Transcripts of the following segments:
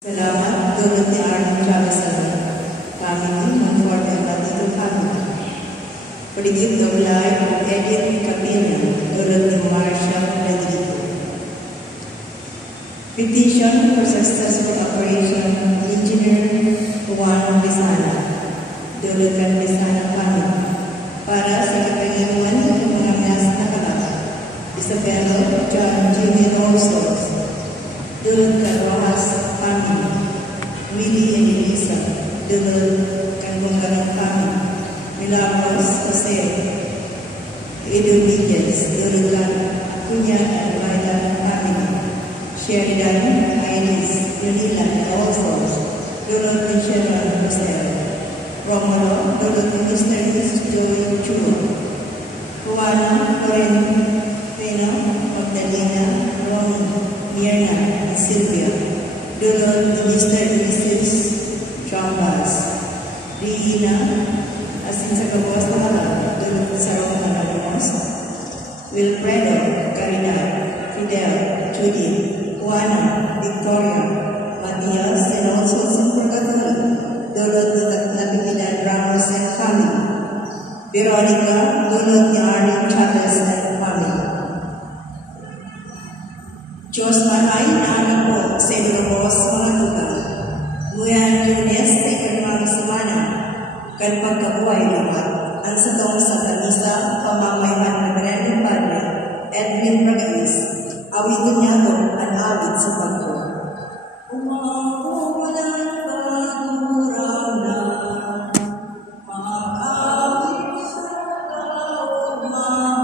Salamat dulot ni Arnold Chavez kami manuwag ang batang kami. Paligid doblay ang Edith Capilla dulot ni Marcia Rodrigo. Petition for successful operation Engineer Juan Bisana dulot kan Bisana kami para sa kapanginuan ng mga mas nakalap. Isabel John Jimmy Rosos dulot kan Rojas kami, Willie and Elisa, dulot kan Bungarang kami, Milagros Jose, Edu Villas, dulot kan Acuña and Maida kami, Sheridan, Iris, Yunila, and also, dulot ni Sharon Jose, Romulo, dulot ni Mr. Joey Chuo, Juana, Loren, Peno, Magdalena, Romy, Mirna, and Sylvia. Dulot ni Mr. and Mrs. Chambas, Rina, asin sa kabuas na halal, dulot sa Roma na Ramos, Wilfredo, Caridad, Fidel, Judy, Juana, Victoria, Matias, and also Super Catholic, dulot ni Natividad Ramos and family, Veronica, dulot ni Arnold Chavez and family. Diyos mahay na anak po sa inubos mga tugang. Nguyan Junes, taken mga semana, kan pagkabuhay lahat, ang satong sa Tanisa, pamamayman na Brandon Padre, Edwin Bragais, awitin niya ito ang awit sa pagko. Umawalan ka kumuraw na, makakawit sa kaugmahan.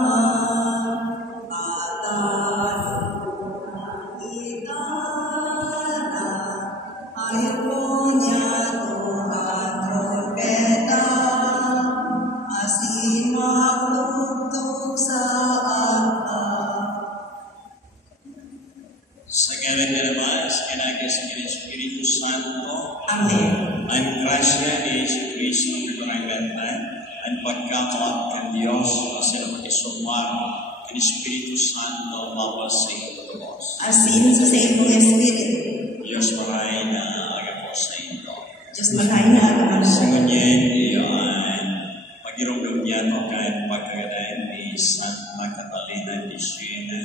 Amen. Ang grasya ni Jesucristo ng karanggatan, ang pagkamot ng Diyos sa pagkisumar ng Espiritu Santo bawal sa iyong Diyos. Asin sa iyong Espiritu. Diyos maray na agapo sa inyo. Diyos maray na agapo sa inyo. Sungunyan, iyon, pag-irong niya o kahit pagkagadan ni Santa Catalina de Siena,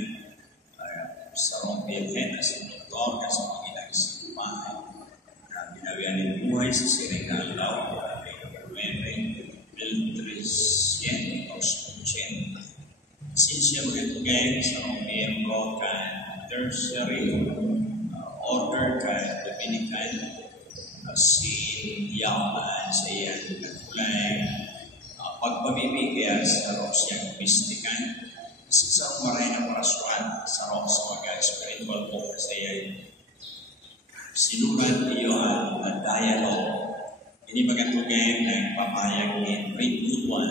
sa Rompilhen, sa Doktor, sa Panginoong Simpahan. Binawian ng buhay sa Siringan Lao, Mary, 1380. Sinsya magandang sa mga miyembro kan tertiary order kan Dominican si Yaman sa iyan nagkulay pagpabibigay sa Rosyang Mistikan sa maray na paraswan sa Ros mga spiritual book sa iyan. Sinulat iyo ang dialogue. Ini magandang ng papayag ng ritual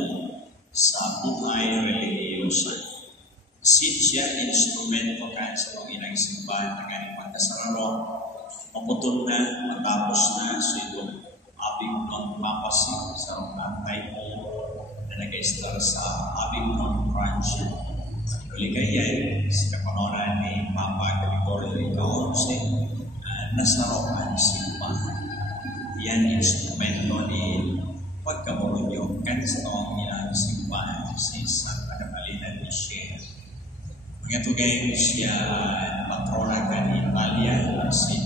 sa buhay religiyosa. Sinsya instrumento kan sa mga simbahan ng aning pagkasararo. Maputol na, matapos na sa itong abing non-papacy sa mga typo na nag-estar sa abing non-Francia. Uligayan sa kapanoran ni Papa Gregorio XI nasarokan simbahan. Yan instrumento ni pagkaburunyo kan sa taong nilang simbahan si Santa Catalina de Siena. Mga tugay siya patrona kan Italia si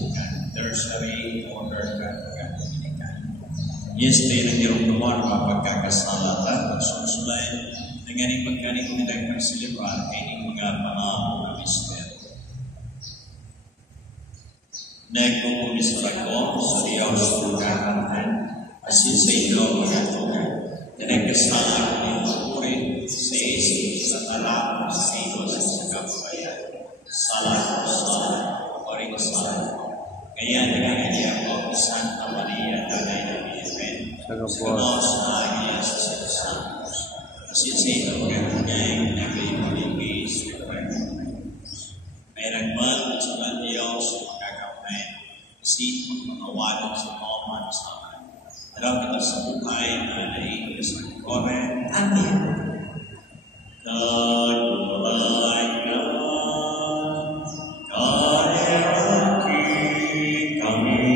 tertiary order kan Dominican. Yes, tayo nang irong mapagkakasalatan susunod dengan ipagkaning nilang pagsilibran kaining mga panahon na mister. Nagkukumis ako sa Diyos ng kakahan asin sa inyo mga tugan na nagkasalag ng mapurin sa isip sa talak sa inyo sa kapayan. Salat o salat o rin salat. Kaya nagkakaya ako ni Santa Maria Tanay na Virgen sa Diyos na agya sa Santos. Asin sa inyo mga tugan na kayo maligay sa kapayan. May nagmal sa Diyos si pagmamawalan sa mga sama. Alam kita sa buhay na naiingin sa kore. Amen. Kaguray ka, kaya kami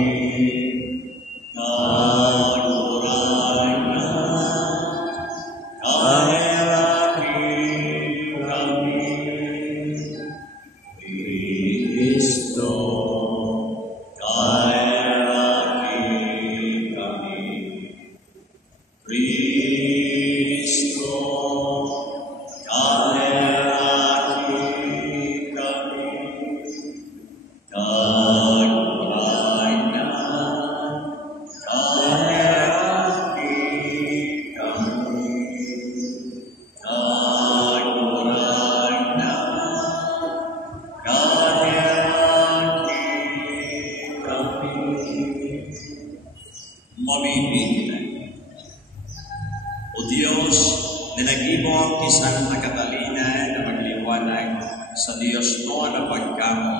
Mamimili. O Diyos, na nag-ibon isang nakatalina na magliwanag sa Diyos no na pagkamo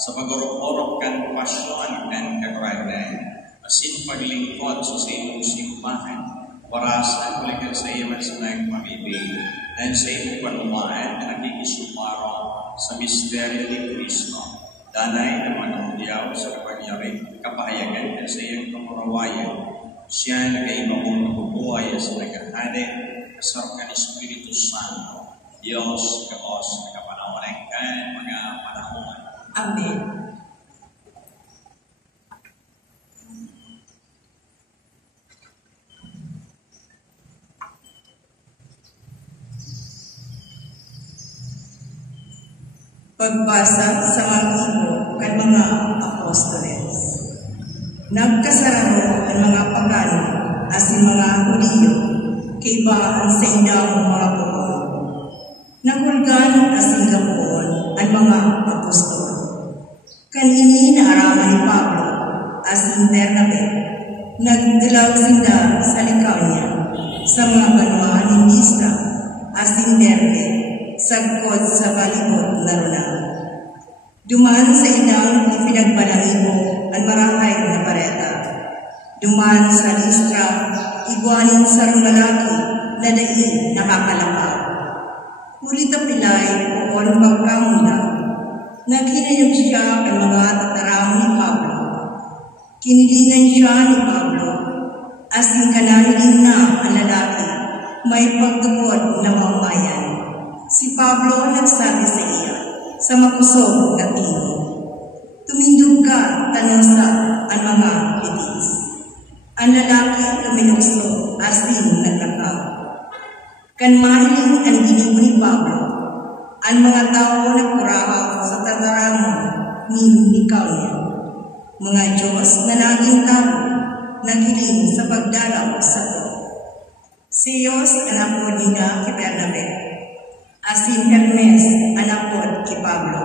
sa pag-urok-urok kan pasyon kan kagwagan asin paglingkod sa imong simbahan parasan ulikan sa iyo man sa nagmamibig dan sa imong panumaan na nakikisumaro sa misteryo ni Kristo danay na manungyaw sa kapahayagan kan sa iyong kamurawayan siya nagkaibang nabubuhay sa nagahari kasar kan Espiritu Santo Diyos Kapos nagkapanawalan ka mga panahon. Amen. Pagbasa sa mga ibo kan mga apostoles. Nagkasararo ang mga pagano asin mga Hudiyo kaiba ang sa indang mga buwan. Nahulgan asin gabuon ang mga apostol. Kanini na araman ni Pablo asin Bernabe nagdalaw sinda sa Licaonia sa mga banwa ni Listra asin Derbe sagkod sa balibot na runa. Duman sa indang ipinagbalahibo ang marahay na pareta. Duman sa Listra, igwanin sa lalaki na dahil nakakalapa. Ngunit ang pilay o pagkamula, naghinayog siya ang mga tatarang ni Pablo. Kinilingan siya ni Pablo, asin kanahilin na ang lalaki, may pagtukod na mamayan. Si Pablo nagsabi sa iya, sa makusog na tingin, tumindog ka, tanosa ang mga litis. Ang lalaki luminukso, asin naglakaw. Kan mahiling ang ginibo ni Pablo, ang mga tao nagkurahaw sa tataramon ni Licaonia. Mga Diyos na naging tao, nagiling sa pagdalaw sa to. Si Diyos anapod nila kay Bernabe, asin Hermes anapod kay Pablo.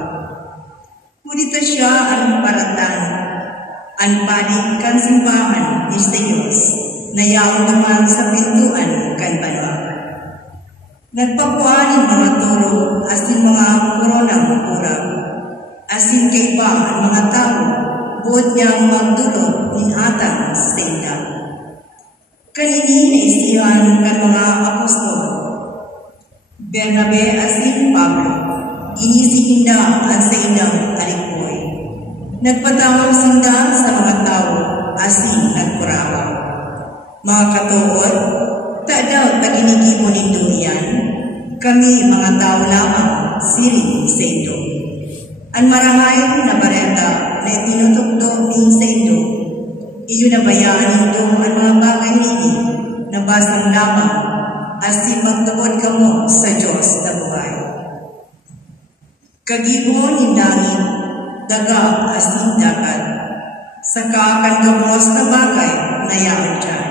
Ngunit siya ang paratan, ang panig kan simbahan ni Diyos, na yaon naman sa pintuan kan banwa. Nagpapuan ang mga turo, asin mga koronang kurang, asin kaiba ang mga tao, buod niyang magdulog in atang stenda. Kanini na isihan kan mga apostol, Bernabe asin Pablo, inisinda ang sa indang talikoy. Nagpatawag sinda sa mga tao, asin nagkurawa. Mga katuod, tak daw taginigibo nito iyan, kami mga tao lamang, siring sa ito. Ang marangay na bareta na itinutugtog ni sa ito, iyo na bayaan nito ang mga bagay nini na basang lamang, asin magtubod ka mo sa Diyos na buhay. Kagibo ni langit, daga asin dagat, saka kan gamos na bagay na yaman dyan.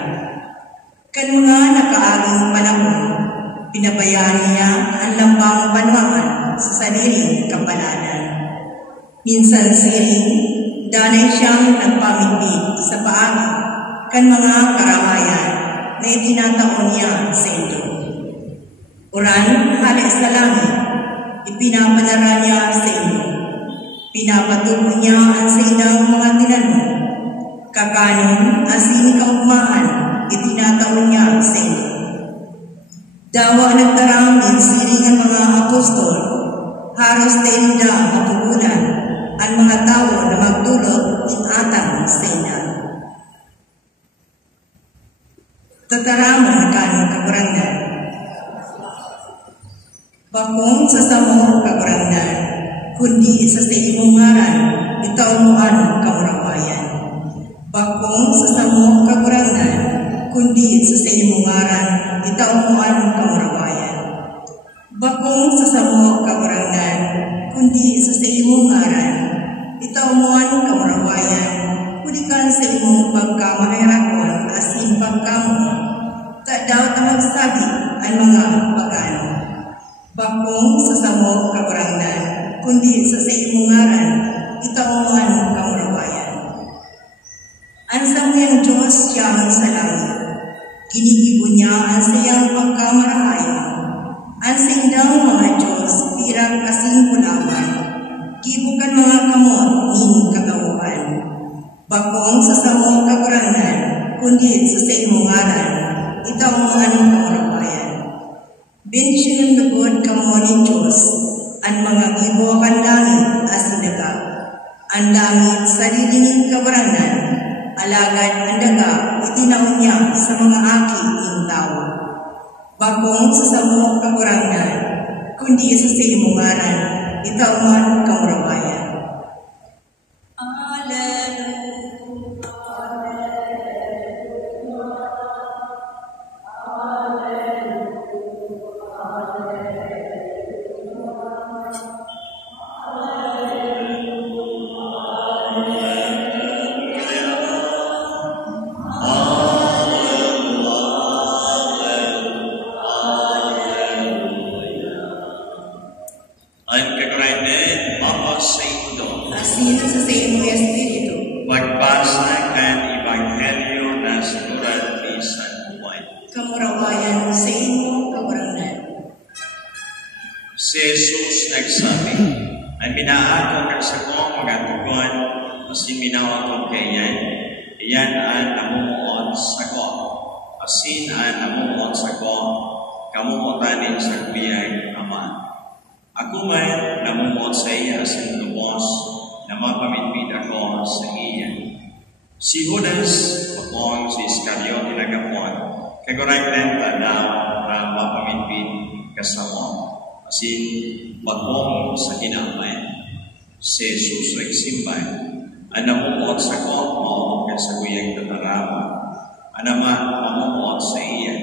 Kan mga nakaaging panahon, pinabayaan niya ang lambang banwaan sa sariling kapalanan. Minsan siring, danay siyang nagpamigpig sa paagi kan mga karamayan na itinataon niya sa ito. Uran, halik sa langit, ipinapadara niya sa ito. Pinapatuloy niya ang sa idang mga tinanong. Kakanon, asin kaugmaan, itinataon niya sa ito. Dawa nagtarang ng siring ang mga apostol, haros na inda mapugulan ang mga tao na magdulog in atang sa ina. Tataraman kanong kabaranggan. Bakong sa samo kabaranggan, kundi sa imong ngaran, itaw mo anong kamurawayan. Bakong sa samo kabaranggan, kundi sa imong ngaran, itaw mo anong kamurawayan. Bakong sa samo kabaranggan, kundi sa imong ngaran, itaw mo anong kamurawayan, kulikan sa imong pagkamahiragon asin pagkamo, tak daw tamagsabi ang mga pagano. Bakong sa samo kabaranggan, kundi sa imong ngaran, itaw mo anong kamurawayan. lamang sa langit. Ginigibo niya ang sayang pagkamarahayang. Ang sindang mga Diyos, pirang kasing kulaman. Gibukan mga kamot, ning katawuan. Bakong sa samong kakurangan, kundi sa imong ngaran, itaw mo anong kamarabayan. Bensyon lugod kamo ni Diyos, ang mga gibo kan langit asinaga. Ang langit sa didingin kabarangan, alagad ang daga itinaon niya sa mga aki ing tao. Bakong sa samong kakurangan, kundi sa imong ngaran, itaw mo anong kamarabayan. Si Jesus nagsabi, ay minaako kag sa kong mga tugon, asin minawa kong kayan, iyan ang namumuot sa ko. Asin ang namumuot sa ko, kamumuotanin sa kuyang Ama. Ako man namumuot sa iya asin lubos, na mapamitpid ako sa iya. Si Judas, kapong si Iscariot tinagapon, kaguragdan tanaw na mapamitpid kasama. Asin bakong sa kinamay, si Jesus nagsimbay, ang namumuot sa ko, maumag sa kuyang tatarama, ang naman mamumuot sa iya,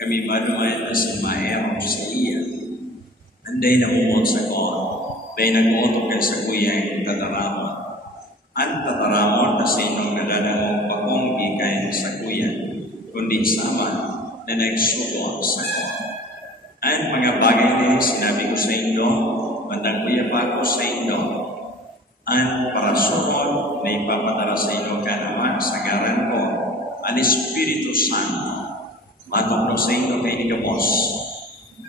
kami manuman na si Maero sa iya, anday namumuot sa ko, day nag-uotog sa kuyang tatarama, ang tatarama na sa inyong nadadamong bakong gikain sa kuyang, kundi sama na nagsugot sa ko. Ang mga bagay na sinabi ko sa inyo, managkuya pa ako sa inyo, ang parasunod na ipapadala sa inyo kanaman sa ngaran ko, ang Espiritu Santo, matungkol sa inyo kay ni Gabos.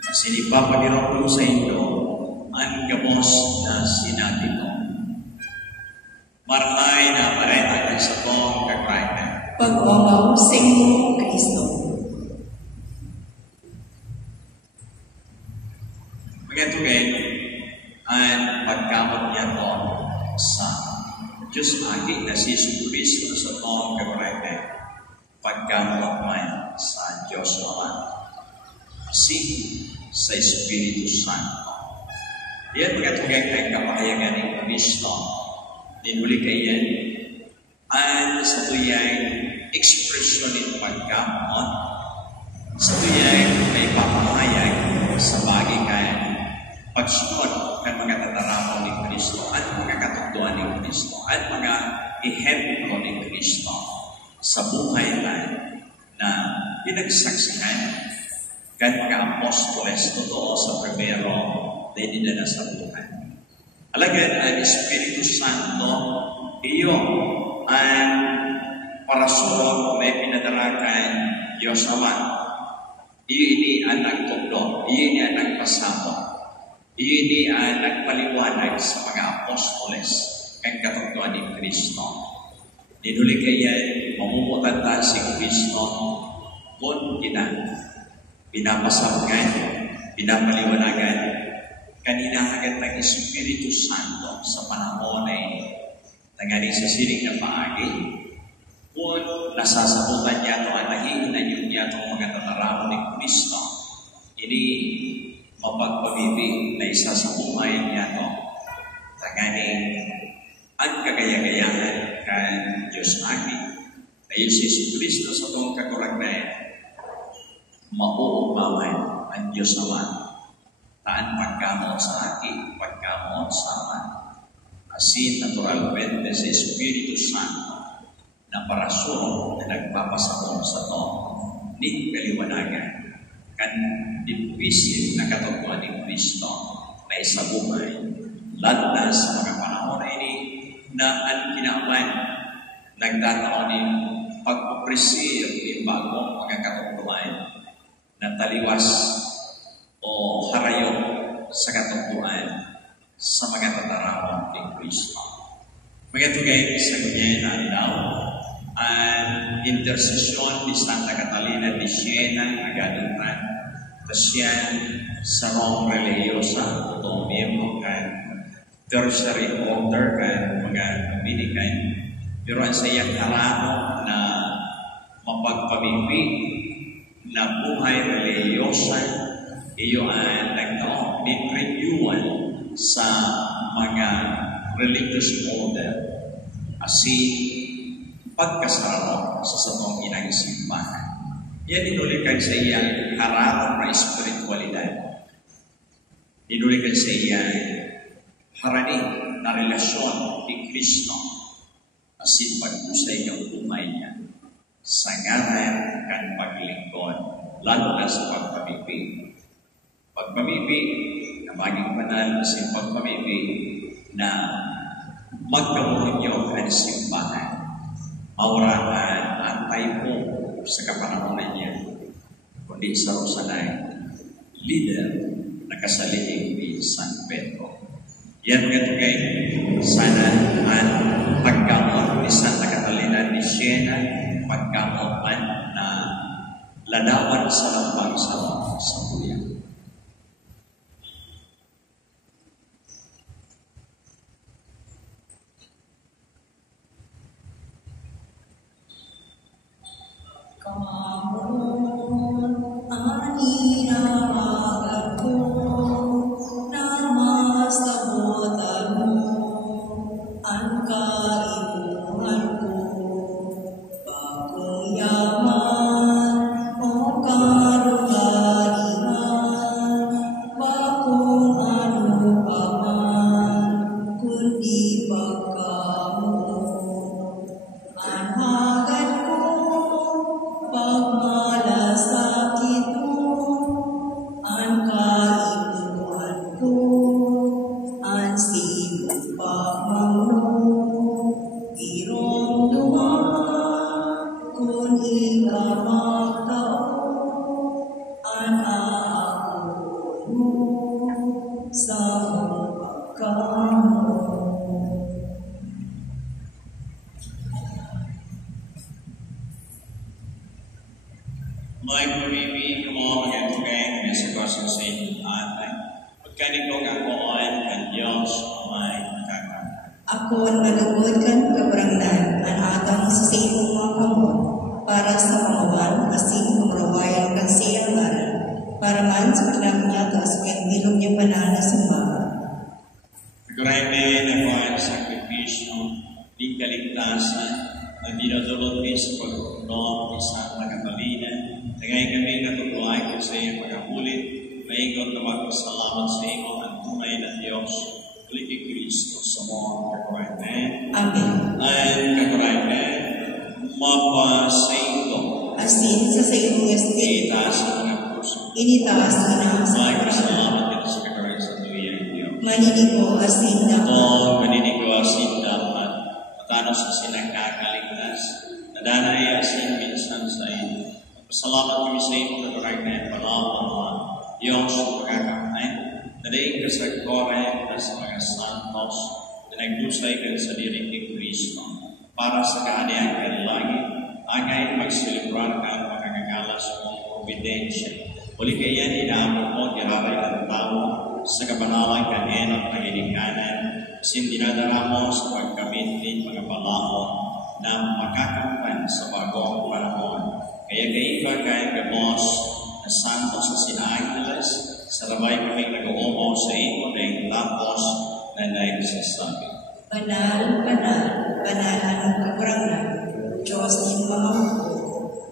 Sinipapagirong ko sa inyo, ang Gabos na sinabi ko. Maramay na mareta sa tong kakraita. Pag-obaw sa inyo, Kristo. Magandugay ang pagkamot niya ko sa Diyos agi na si Kristo sa tong kabarangay. Pagkamot man sa Diyos Ama. Asin sa Espiritu Santo. Yan magandugay ang kapahayagan ni Kristo. Dinuli kayan ang sa tuyang ekspresyon ng pagkamot. Sa tuyang may papahayag sa bagay kayan pagsunod ng mga tataramo ni Kristo at mga katugtuan ni Kristo at mga ehemplo ni Kristo sa buhay tayo na pinagsaksihan kan mga apostoles totoo sa primero na dinala sa buhay. Alagad ang Espiritu Santo, iyo ang parasulog na ipinadarakan Diyos Ama. Iyo ini ang nagtugdo, iyo ini ang nagpasamo. Iyon ang nagpaliwanag sa mga apostoles ang katugtuan ni Kristo. Dinuli kaya mamumutan tayo si Kristo kung pinapasawagan, pinapaliwanagan, kanina agad ng Espiritu Santo sa panahon na ito. Nangaling sa siling na paagi, kung nasasabutan niya ito at nahihinan niya itong mga tataramo ni Kristo, ini mapagpabibig na isa sa buhay niya ito. Tanganing ang kagaya-gayahan kan Diyos agi. Na yung si Kristo sa itong kakuragnayan, mauupaman ang Diyos Ama. Taan pagkamot sa agi, pagkamot sa Ama. Asin naturalmente sa Espiritu Santo na parasun na nagpapasakong sa ito ni kaliwanagan. Kan dipisil na katugtuan ni Kristo na isa buhay, lalo na sa mga panahon na ini na ang kinauman nagtataon ni pag-appreciate yung bagong mga katungkuan na taliwas o harayo sa katungkuan sa mga tatarawang ni Kristo. Mga tugay sa ganyan na daw ang intersesyon ni Santa Catalina de Siena agadutan tasyan sa Rome Religiosa o miyembro kan tertiary order kan mga Dominican pero ang sayang harano na mapagpabigbi na buhay religyosa iyo ang nagtaong din renewal sa mga religious order asin pagkasarap sa satong inang simbahan. Yan inulikan sa iyang harap na espiritualidad. Inulikan sa iyang harani na relasyon ni Kristo asin pagkusay ng umay niya sa ngalan kan paglingkod lalo na sa pagpamibig. Pagpamibig na maging banal asin pagpamibig na magkamunyo ang simbahan. Maurahan antay po sa kapanahonan niya, kundi sa Rosanay, leader na kasalihin ni San Pedro. Yan mga sana ang pagkamot ni Santa Catalina de Siena, pagkamotan na ladawan sa lambang sa buya. Para sa kaanihan ka lagi, angay magsilibrar ka makakagalas mong providensya. Uli kayan inaamot mo, giraray ang tao sa kabanalang kanenang pangilikanan, sin dinadara mo sa pagkamit ng mga balahon na makakampan sa bagong panahon. Kaya kayo kay gamos na santo sa sinaangeles, sa labay kaming nag-uumaw sa ito na tapos na nagsasabi. Banal, banal, banal ang kagurangan, Diyos ni Pangako,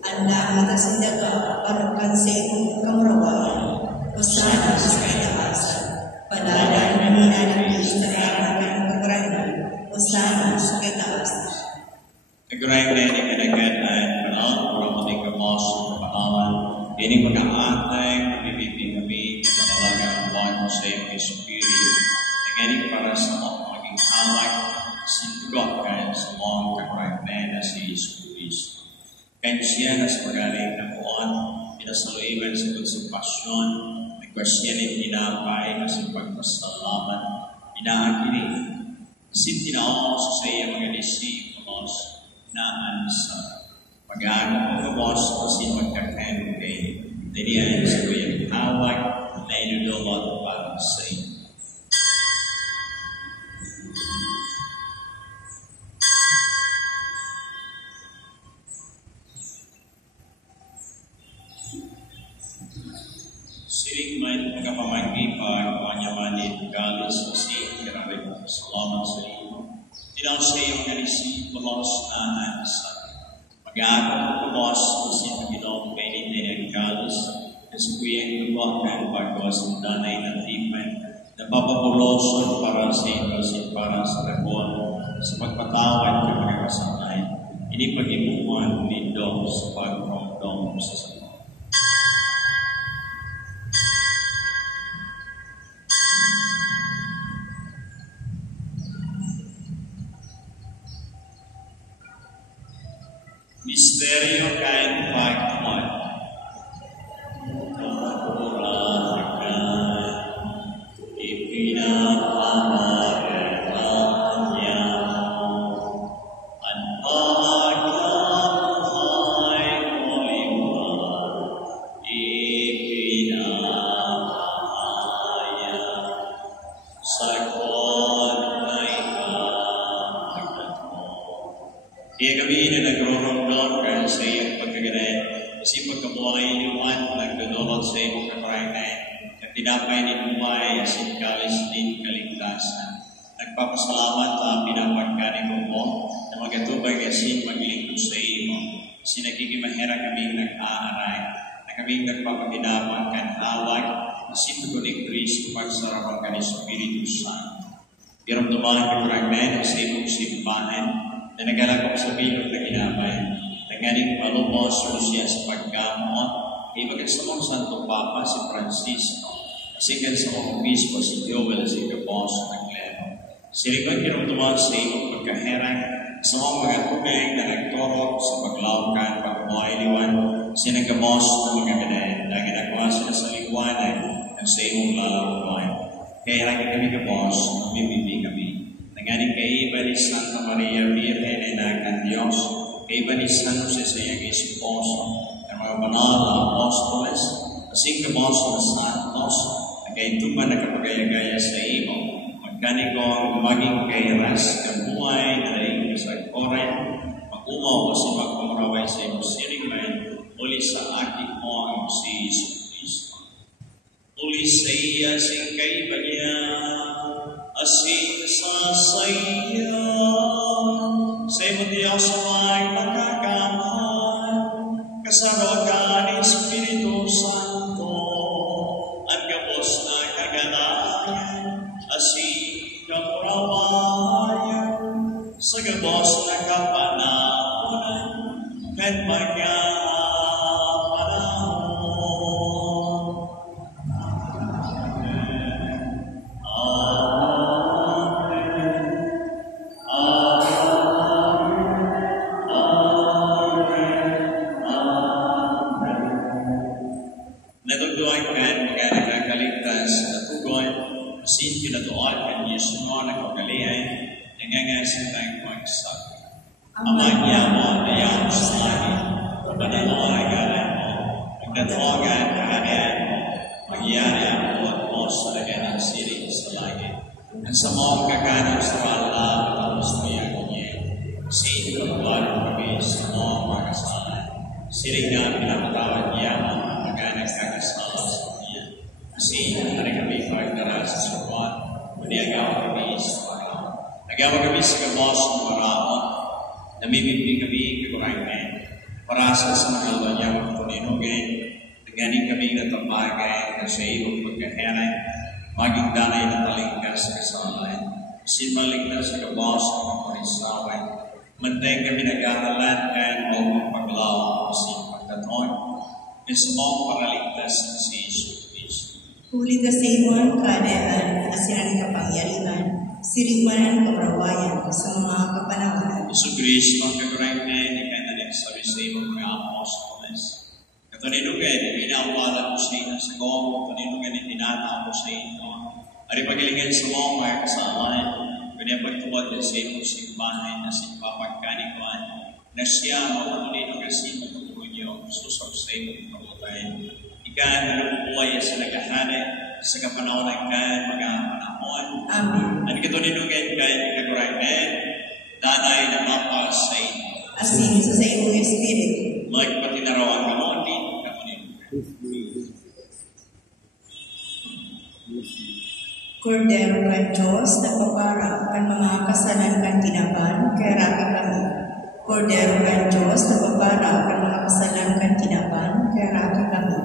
ang dami na sindaga, panukan sa iyong kamurawayan, Hosana sa kaitaasan, palalan na ninanagis na karang ng kagurangan, Hosana sa kaitaasan. Nagurang na ini kanagad ay banal, kurang muling gamos sa kapanawan, ini mag-aatay, bibibig kami, kapalaga ng Lord mo sa iyong Espiritu, nangyari para sa alak sintugot kayo sa mga kakurang na si Jesus Christ. Kansya na sa pagaling na buwan, pinasaluiman sa konsupasyon, nagkwasyan at tinapay na sa pagpasalamat, pinaakini. Kasi tinaon sa iya mga disipulos na ansa. Pag-aagam mga boss kasi magkakain kayo. Dinihan sa kuyang tawag na inudulot para sa iyo. Siring man pagkapamagipag panyamanit galos kasi kirarin salamat sa iyo. Tinaw sa iyo mga disipulos na ansa. Pag-aagam mga boss kasi mag-inom kayo ng galos na sa kuyang luwakan pagwas ng danay na tipan na papapuloson para sa iyo para sa rabon sa pagpatawad ng mga kasanay. Ini pag-imuan nindo sa pag-rongdong sa sama. Misteryo kain pagkaman. Kaya kami na nagro-rongdon kahit sa iyong pagkaganan, kasi pagkabuhay inuman, nagdudulot sa iyong kaparangan, at tinapay ni buhay, asin kalis din kaligtasan. Nagpapasalamat na pinapagkanin mo, na magatubag asin maglingkod sa iyo. Kasi nagkikimahera kami nag-aaray, na kami nagpapaginapan kan awag, asin ko ni Kristo pagsarapan ka ni Espiritu Santo. Piramdaman kaparangan sa iyong simbahan, na nagalakop sa bilog na ginamay, nagaling malubos siya sa paggamot, ibagay sa mga Santo Papa si Francisco, asikan sa mga obispo si Joel si Capos ng Gleno. Sirikang kiramduman sa iyong pagkaherang sa mga tugay na nagtorok sa paglawkan, pagbuhay-liwan, sinagamos ng mga ganayan, na ginagawa sila sa liwanag ng sa iyong lalawan. Kaya lagi kami Capos, namimindi kami. Nanganing kay iba ni Santa Maria Virgen na kan Diyos, kay iba ni San Jose sa iyang esposo, ng mga banal na apostoles, asing kabos na santos, na kay tuman na kapagaya-gaya sa iyo, magkanikong maging kairas kabuhay na rin sa koren, mag-umaw kasi mag-umuraway sa iyong siringman, uli sa aking mo ang si Iso Cristo. Uli sa iya sing kay iba niya, asin sa saya, sa iyong Diyos ay magkakamahal, kasarot ka ni Espiritu Santo, at kapos na kagalayan, asin kapurawayan, sa gabos na kapanahonan, at magkapanahon. Sa mga kakanan sa Allah, tapos niya niya. Sino ang buwan kami sa mga makasalanan. Siring nga pinapatawad niya ang mga kakanan kakasala sa niya. Kasi hari kami pagdaras sa buwan, maniagawa kami sa paraon. Nagawa kami sa kabos ng paraon, namimimpi kami kekurangan. Para sa mga lanyang tuninugin, naganing kami natabagay na sa iyong pagkaheran, maging danay na talingkas sa kasalanan. Sinmaligtas sa kabos ng mga parisawan. Mantay kami nag-ahalan kahit mo paglaw sa pagkataon. At sa mga paraligtas na si Iso Cristo. Huli ka sa imong kaadaan, asinan kapangyarihan, siriman kabrawayan sa mga kapanawanan. Iso Cristo, ang kagrang na hindi ka na nagsabi sa imong mga ko, kanino ganit dinata ako sa inyo. Ari pagalingan sa mga kasalan, kanya pagtuwad sa imong simbahan na sinpapagkanikuan, na siya mapatuloy ng kasi magtutunyo, susap sa imong kabutay. Ikan, nalubuhay sa nagahari, sa kapanahon ng kan, mga panahon. Amen. Ang katuninungan kay ikaguragan, danay na mapas sa inyo. Asin sa imong espiritu. Magpatinarawan ka mo, di katuninungan. Kordero kan Diyos na papara kan mga kasalan kan tinaban, kaya raka kami. Kordero kan Diyos na papara kan mga kasalan kan tinaban, kaya raka kami.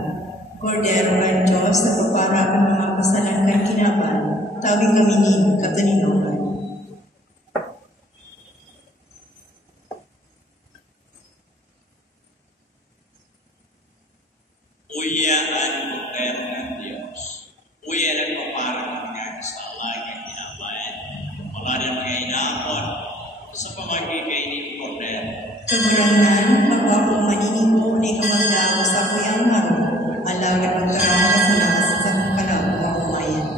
Kordero kan Diyos na papara kan mga kasalan kan tinaban, tawing kami ni katuninungan. Uyaan kordero kan Diyos. Uyaan ang papara ng mga kasalan kan tinaban. Wala na mga inaapon sa pamagigay ni kordero. Kaguranan, pagwako maninigo ni kamagdago sa kuyang maro, alaga magkaranas na sa kalawa umayan.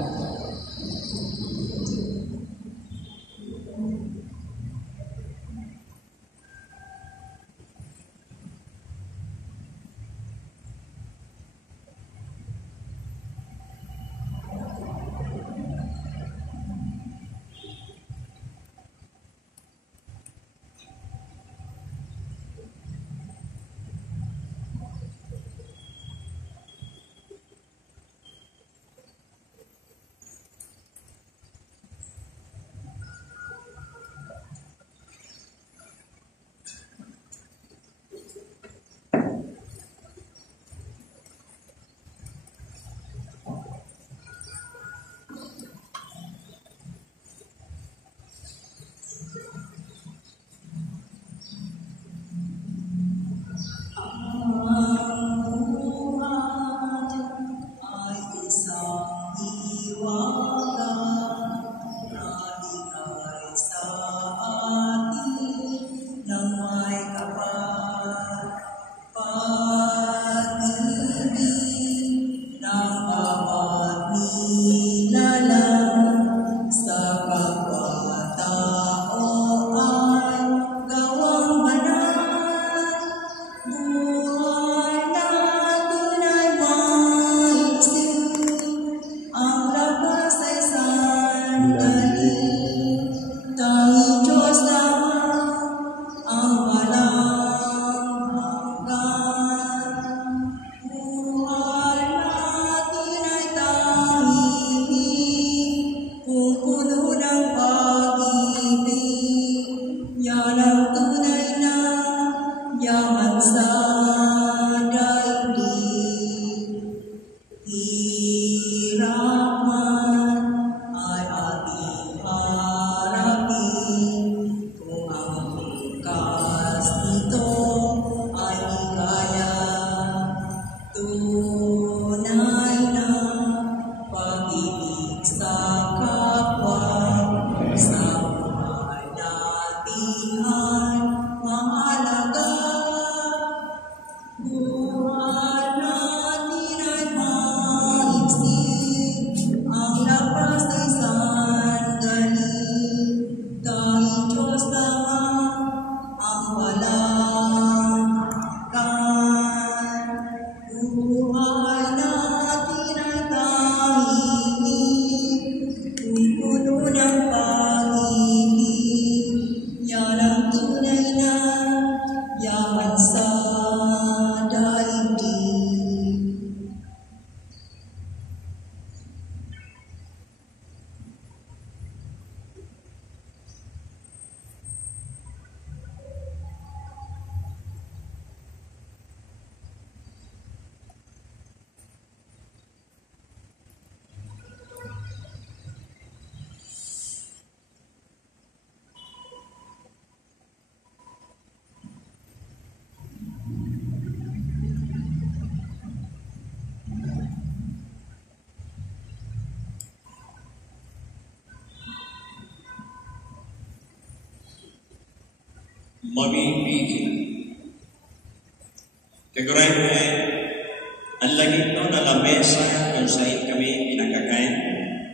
Mabibigil. Kagurahin ang lagit no na mga mesa kung saan kami pinagkakain,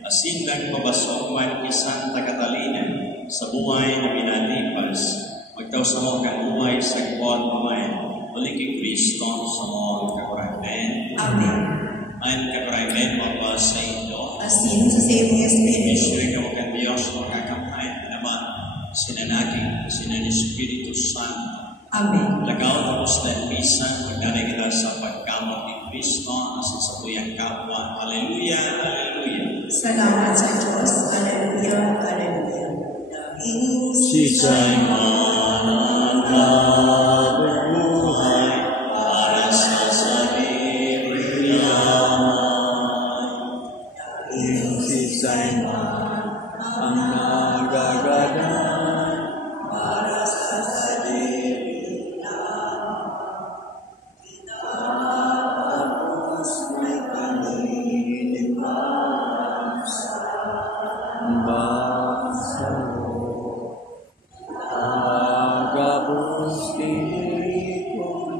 asin lang mabasok man isang Catalina sa buhay na pinalipas, magtaw sa mo kang buhay sa kuwan pamayan, uli kay Kristo sa mo kakuraimen. Amen. Ang kakuraimen mapa sa inyo. Asin sa siyong Espiritu. Istri ka mo kang Diyos makakampain naman sinanaging sinan Espiritu Santo. Amen. Lagaw tapos na pisang pagdari kita sa pagkamot ni Kristo asin sa tuyang kapwa. Hallelujah, hallelujah. Salamat sa Diyos. Hallelujah, hallelujah. Daing Sisay man ang buhay para sa sarili lamang. Daing sisay man ang nagagadan para sa sarili lamang. tapos may paninipan sa basa agabos tinipon